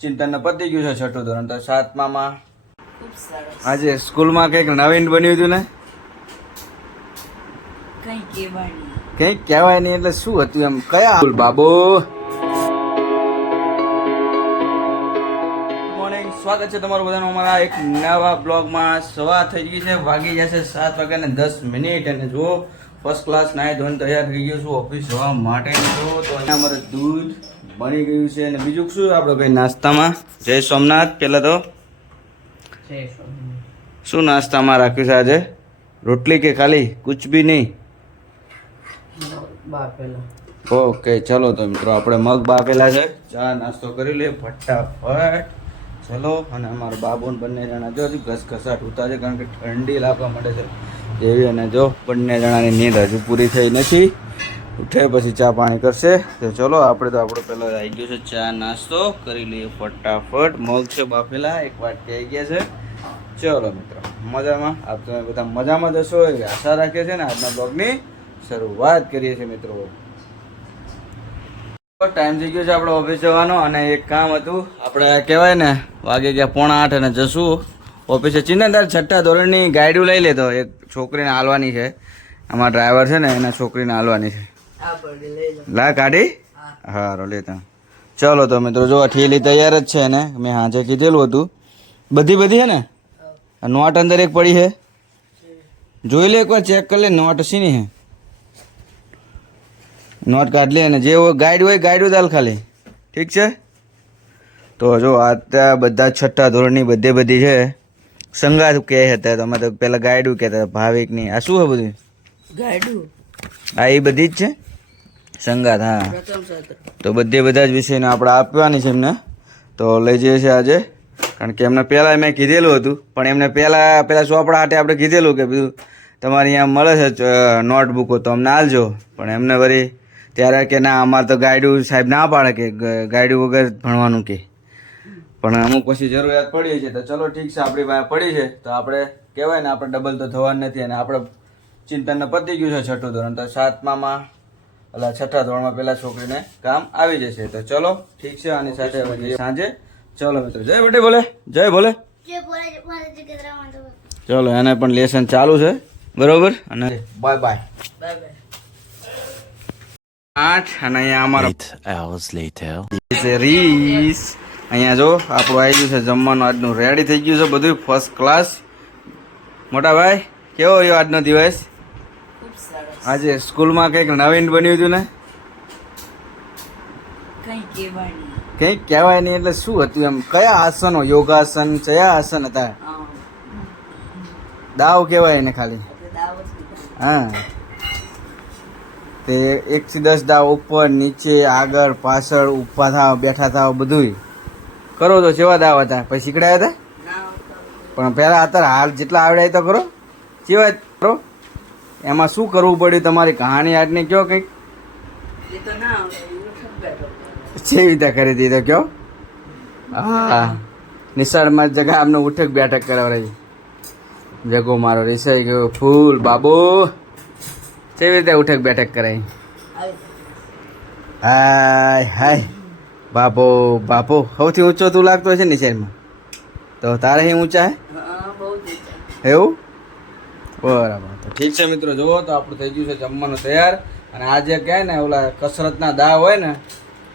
ચિંતન પતી ગયું છે છઠ્ઠું ધોરણ. તો સાતમામાં આજે સ્કૂલમાં કંઈક નવીન બન્યું હતું ને? કંઈક કહેવાય નહીં એટલે શું હતું એમ? કયા સ્કૂલ બાબો? સ્વાગત છે તમારું બધાનું. અમારા એક નવા બ્લોગમાં સવાર થઈ ગઈ છે. વાગી જશે સાત વાગ્યા ને દસ મિનિટ. અને જો ફર્સ્ટ ક્લાસ નાય ધોન તૈયાર થઈ ગયો છું. ઓફિસ જવા માટે. તો અહીંયા અમારે દૂધ બની ગયું છે અને બીજું શું આપણે કઈ નાસ્તામાં? જય સોમનાથ પહેલાં તો. શું નાસ્તામાં રાખ્યું છે આજે? રોટલી કે ખાલી? કુછ બી નહીં? ઓકે ચલો તો મિત્રો આપણે મગ બાફેલા છે. ચા નાસ્તો કરી લે ફટાફટ. ચલો અને અમારા બાબુને બંને જણા જો હજુ ઘસઘસાટ ઉતા છે કારણ કે ઠંડી લાગવા માંડે છે. એવી અને જો બંને જણાની નીંદ હજુ પૂરી થઈ નથી. ઉઠે પછી ચા પાણી કરશે. તો ચલો, આપણે તો આપણો પહેલો આવી ગયો છે ચા નાસ્તો. કરી લઈએ ફટાફટ. મગ છે બાફેલા, એક વાટકી આવી ગયા છે. ચલો મિત્રો, મજામાં? આપ તમે બધા મજામાં જશો એવી આશા રાખીએ છીએ ને આજના બ્લોગની શરૂઆત કરીએ છીએ મિત્રો. ટાઈમ થઈ ગયો છે આપણે ઓફિસ જવાનો અને એક કામ હતું. આપણે કહેવાય ને, વાગે ગયા પોણા આઠ અને જશું. ઓફિસે ચિંતા તારે છઠ્ઠા ધોરણની ગાઈડું લઈ લેતો. એક છોકરીને હાલવાની છે. આમાં ડ્રાઈવર છે ને, એના છોકરીને હાલવાની છે. લો કાઢી હારો લેતા ચલો તો મિત્રો જો ઠેલી તૈયાર જ છે ને મેં હાજે કીધેલું હતું. બધી બધી છે ને? નોટ અંદર એક પડી છે જોઈ લે એકવાર ચેક કરી લે નોટ શીની હે. નોટ કાઢ લે અને જે ગાઈડ હોય ગાઈડ દાલ ખાલી. ઠીક છે? તો જો આ ત્યાં બધા છઠ્ઠા ધોરણની બધે બધી છે. સંગાત કહે હતા તમે તો પેલા ગાઈડું કહેતા હતા ભાવિકની. આ શું છે બધું? ગાઈડું? આ એ બધી જ છે? સંગાત હા. તો બધે બધા જ વિષયને આપણે આપવાની છે એમને. તો લઈ જઈએ છીએ આજે. કારણ કે એમને પહેલાં મેં કીધેલું હતું. પણ એમને પહેલાં પહેલાં ચોપડા હાટે આપણે કીધેલું કે બધું તમારે અહીંયા મળે છે નોટબુકો. તો અમને આલજો. પણ એમને વળી ત્યારે કે ના અમારે તો ગાઈડું સાહેબ ના પાડે કે ગાઈડું વગર ભણવાનું કે. પણ અમુક પછી જરૂરિયાત પડી છે. તો ચલો ઠીક છે આપણી પાસે પડી છે. તો આપણે કહેવાય ને આપણે ડબલ તો થવાનું નથી. અને આપણે ચિંતનને પતી ગયું છે છઠ્ઠું ધોરણ. તો સાતમામાં એટલે છઠ્ઠા ધોરણમાં પેલા છોકરીને કામ આવી જશે. તો ચલો ઠીક છે આની સાથે સાંજે. ચલો મિત્રો જય બટે બોલે જય બોલે. ચલો એને પણ લેસન ચાલુ છે. બરોબર? અને બાય બાય બાય બાય આઠ અને અહીંયા અમારો hours later. રીસ અહીંયા જો આપણું આવી ગયું છે જમવાનું. આજનું રેડી થઈ ગયું છે બધું. ફર્સ્ટ ક્લાસ મોટા ભાઈ કેવો રહ્યો આજનો દિવસ? આજે સ્કૂલમાં કંઈક નવીન બન્યું હતું ને? કઈ કંઈક કહેવાય નહીં એટલે શું હતું એમ? કયા આસનો? યોગાસન કયા આસન હતા? દાવ કહેવાય એને ખાલી. હા. તે એક થી દસ દાવ ઉપર નીચે આગળ પાછળ ઊભા થાવ બેઠા થાવ બધુંય. કરો તો જેવા દાવ હતા. પછી શીખડાયા હતા? પણ પહેલા અત્યારે હાલ જેટલા આવડ્યા એ તો કરો જેવા કરો. એમાં શું કરવું પડ્યું તમારી કહાની આજને કયો કંઈક? કેવી રીતે કરી દીધો કયો? હા. નિશાળમાં જગા આમને ઉઠક બેઠક કરાવડાવી જગો મારો રિસાઈ ગયો. ફૂલ બાબો. કેવી રીતે ઉઠક બેઠક કરાવી હાય. હાય બાપો બાપો સૌથી ઊંચો તું લાગતો હશે નિશાળમાં? તો તારે અહીં ઊંચા હે? એવું? બરાબર. તો ઠીક છે મિત્રો જુઓ તો આપણું થઈ ગયું છે જમવાનું તૈયાર. અને આજે કહે ને ઓલા કસરતના દાવ હોય ને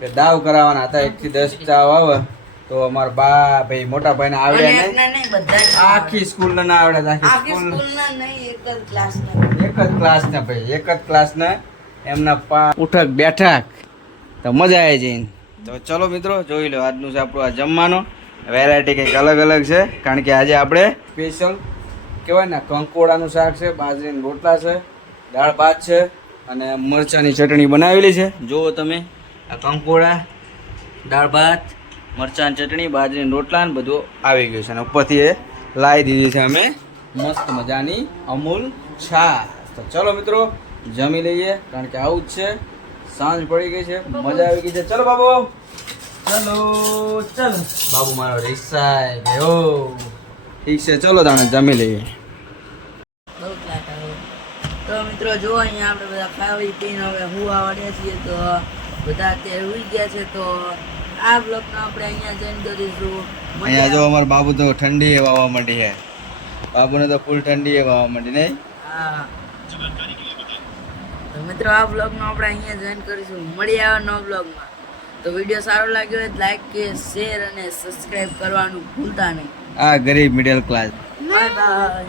એ દાવ કરાવવાના હતા એક થી દસ દાવ આવે. તો અમારા બા ભાઈ મોટા ભાઈને આવડે અને નહીં. એકના નહીં બધા આખી સ્કૂલ ના આવડે આખી આખી સ્કૂલ સ્કૂલના એક જ ક્લાસના એક જ ક્લાસ ને ભાઈ એક જ ક્લાસ ને એમના પા ઉઠક બેઠક. તો મજા આવી જઈને. તો ચલો મિત્રો જોઈ લો આજનું છે આપણું આ જમવાનું. વેરાયટી કંઈક અલગ અલગ છે કારણ કે આજે આપણે સ્પેશિયલ કહેવાય ને કંકોડાનું શાક છે બાજરીના રોટલા છે દાળ ભાત છે અને મરચાંની ચટણી બનાવેલી છે. જુઓ તમે આ કંકોડા દાળ ભાત મરચાંની ચટણી બાજરીના રોટલા ને બધું આવી ગયું છે. અને ઉપરથી એ લાવી દીધી છે અમે મસ્ત મજાની અમૂલ છાશ. તો ચલો મિત્રો જમી લઈએ કારણ કે આવું જ છે. સાંજ પડી ગઈ છે મજા આવી ગઈ છે. ચલો બાબુ. ચલો ચલો. બાબુ મારો રિસાઈ ગયો. ઠીક છે ચલો તાણે જમી લઈએ. તો મિત્રો જો અહીંયા આપણે બધા ખાવી પીને હવે હુવા આવડ્યા છીએ તો બધા અત્યારે હુઈ ગયા છે તો આ બ્લોકનો આપણે અહીંયા જોઈન કરીશું. અહીંયા જો અમારા બાબુ તો ઠંડી એ વાવવા માંડી છે. બાબુને તો ફૂલ ઠંડી એ વાવવા માંડી નહીં? હા. તો મિત્રો આ બ્લોગનો આપણે અહીંયા જોઈન કરીશું. મળી આવે નવ બ્લોગમાં. તો વીડિયો સારો લાગ્યો હોય લાઈક કે શેર અને સબસ્ક્રાઇબ કરવાનું ભૂલતા નહીં. આ ગરીબ મિડલ ક્લાસ બાય બાય